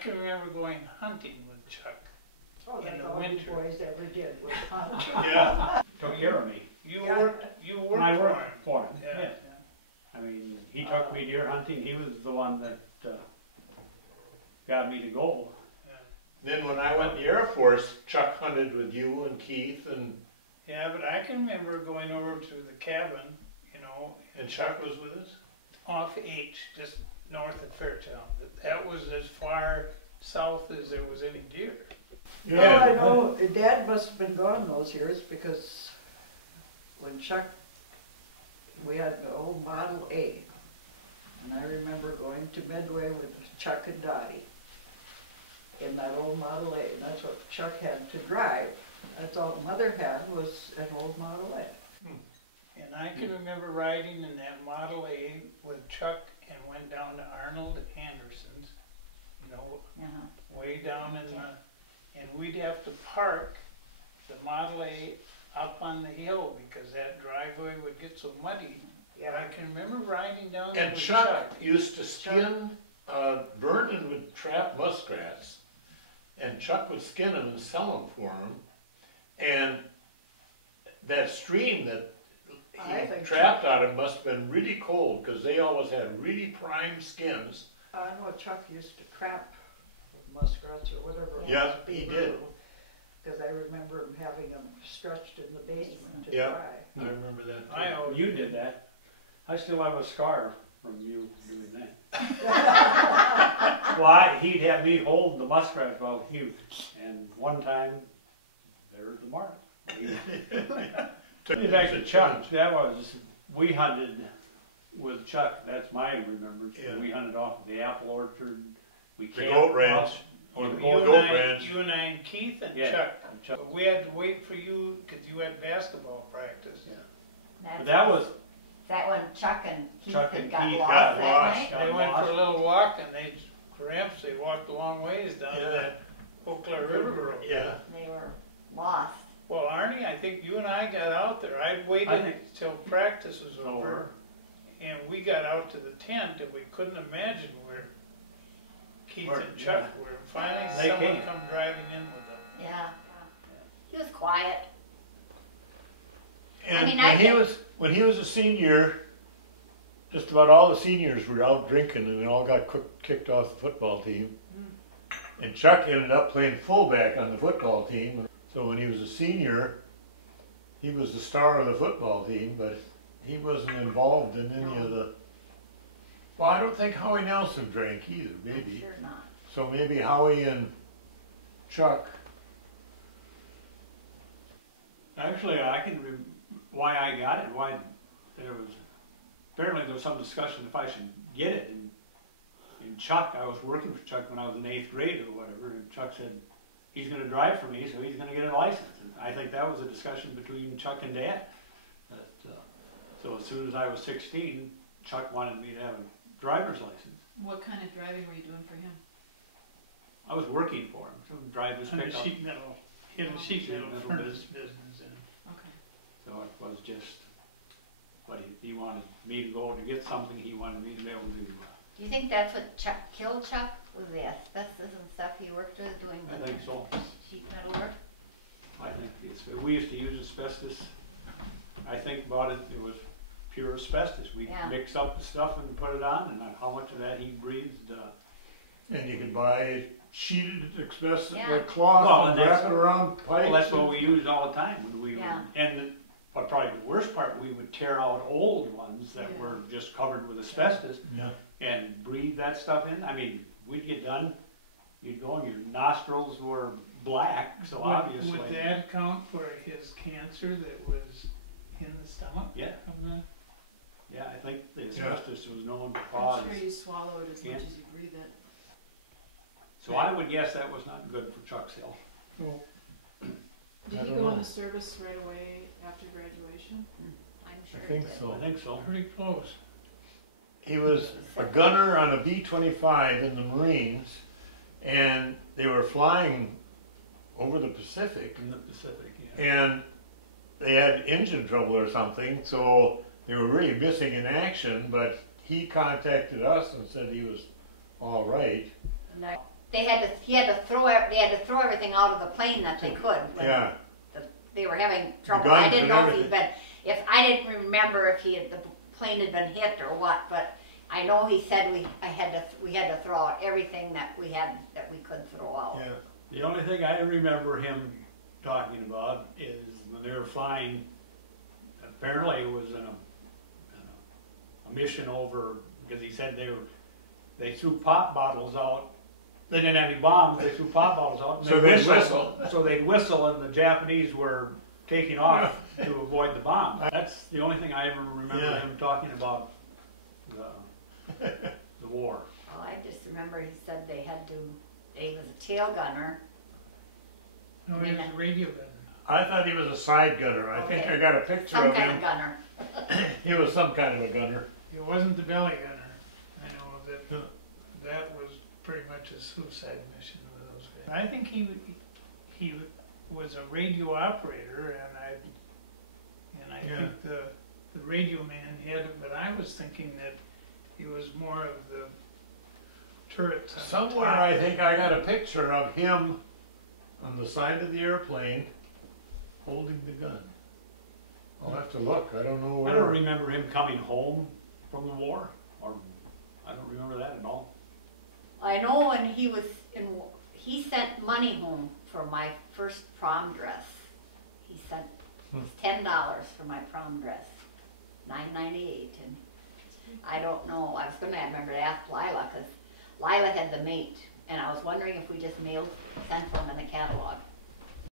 can remember going hunting with Chuck. Oh, in that's the all you winter. boys ever did was hunt. Yeah. Took care of me. You Yeah. worked And I for worked him. for him, Yeah. yeah. I mean, he took me deer hunting. He was the one that got me to go. Then when I went in the Air Force, Chuck hunted with you and Keith, and Yeah, but I can remember going over to the cabin, you know, Chuck was with us. off H, just north of Fairtown. That was as far south as there was any deer. Well, I know Dad must have been gone those years because when Chuck, we had an old Model A. And I remember going to Midway with Chuck and Dottie in that old Model A. And that's what Chuck had to drive. That's all Mother had was an old Model A. And I can remember riding in that Model A with Chuck and went down to Arnold Anderson's, you know, way down in the, and we'd have to park the Model A up on the hill because that driveway would get so muddy. Yeah. I can remember riding down there And with Chuck used to skin, Vernon would trap muskrats, and Chuck would skin them and sell them for him. And that stream that he trapped out of must have been really cold because they always had really prime skins. I know Chuck used to trap muskrats or whatever. Yeah, he did. Because I remember him having them stretched in the basement to Yeah. dry. I remember that too. I always You did that. I still have a scar from you doing that. Well, he'd have me hold the muskrat while he, and one time, there's the mark. Back to Chuck, that was, we hunted with Chuck, that's my remembrance. Yeah. We hunted off the apple orchard. We The camped goat ranch. off- Or the You goat and ranch. you and I and Keith and Yeah, Chuck. and Chuck. But we had to wait for you because you had basketball practice. Yeah. But that was, That when Chuck and Keith Chuck had and got Keith lost got that lost. night? Got They went lost. for a little walk and they cramps. They walked a long ways down to Yeah. that Eau Claire River Road. Yeah. They were lost. Well, Arnie, I think you and I got out there. I waited till practice was over, and we got out to the tent, and we couldn't imagine where Keith and Chuck were. Finally, They someone came. come driving in with them. Yeah. He was quiet. And I mean, when he was a senior, just about all the seniors were out drinking and they all got kicked off the football team. And Chuck ended up playing fullback on the football team. So when he was a senior, he was the star of the football team, but he wasn't involved in any of the... Well, I don't think Howie Nelson drank either, maybe. Sure not. So maybe Howie and Chuck. actually, I can, why I got it, why there was, apparently there was some discussion if I should get it. And Chuck, I was working for Chuck when I was in 8th grade or whatever, and Chuck said, he's going to drive for me, so he's going to get a license. And I think that was a discussion between Chuck and Dad. So as soon as I was 16, Chuck wanted me to have a driver's license. What kind of driving were you doing for him? I was working for him, so drive his On the pickup. sheet metal, in the sheet metal Sheet metal furnace business. And Okay. So it was just, but he wanted me to go to get something, he wanted me to be able to do. Do you think that's what Chuck killed Chuck? Was the asbestos and stuff he worked with doing I the think so. sheet metal work? I think it's, we used to use asbestos. I think about it, it was pure asbestos. We mixed up the stuff and put it on, and how much of that he breathed. And you could buy sheeted asbestos, Yeah. like cloth, Well, and and wrap it around pipes. Well, that's what we used all the time when we Yeah. would, but probably the worst part, we would tear out old ones that were just covered with asbestos Yeah. and breathe that stuff in. I mean, we'd get done, you'd go and your nostrils were black, so obviously. Would that count for his cancer that was in the stomach? Yeah. From the, Yeah, I think the asbestos was known to cause. I'm sure you swallowed as much as you breathe it. So I would guess that was not good for Chuck's health. well, Did he go in the service right away after graduation? I'm sure I think it did. so. I think so. pretty close. He was a gunner on a B-25 in the Marines, and they were flying over the Pacific, In the Pacific, yeah. and they had engine trouble or something, so they were really missing in action, but he contacted us and said he was all right. he had to throw everything out of the plane that they could. When Yeah, they were having trouble. guns I didn't and know if everything. I didn't remember if the plane had been hit or what, but I know he said we had to throw out everything that we could throw out. yeah. The only thing I remember him talking about is when they were flying, apparently it was in a mission over, because he said they threw pop bottles out. They didn't have any bombs, they threw pop bottles out. And So they'd whistle. So they'd whistle and the Japanese were taking off to avoid the bomb. That's the only thing I ever remember Yeah. him talking about the war. Well, I just remember he said he was a tail gunner. No, he was a radio gunner. I thought he was a side gunner. I think Okay. I got a picture Some of kind him. of gunner. He was some kind of a gunner. It wasn't the belly gunner. I know that. Huh. That was pretty much a suicide mission with those guys. I think he was a radio operator, and I Yeah. think the radio man had it, but I was thinking that he was more of the turrets. On the Somewhere top. I think I got a picture of him on the side of the airplane holding the gun. I'll have to look. I don't know I where. don't remember him coming home from the war, or I don't remember that at all. I know when he sent money home for my first prom dress. He sent $10 for my prom dress, $9.98, and I don't know. I was going to remember to ask Lila because Lila had the mate, and I was wondering if we just sent one in a catalog.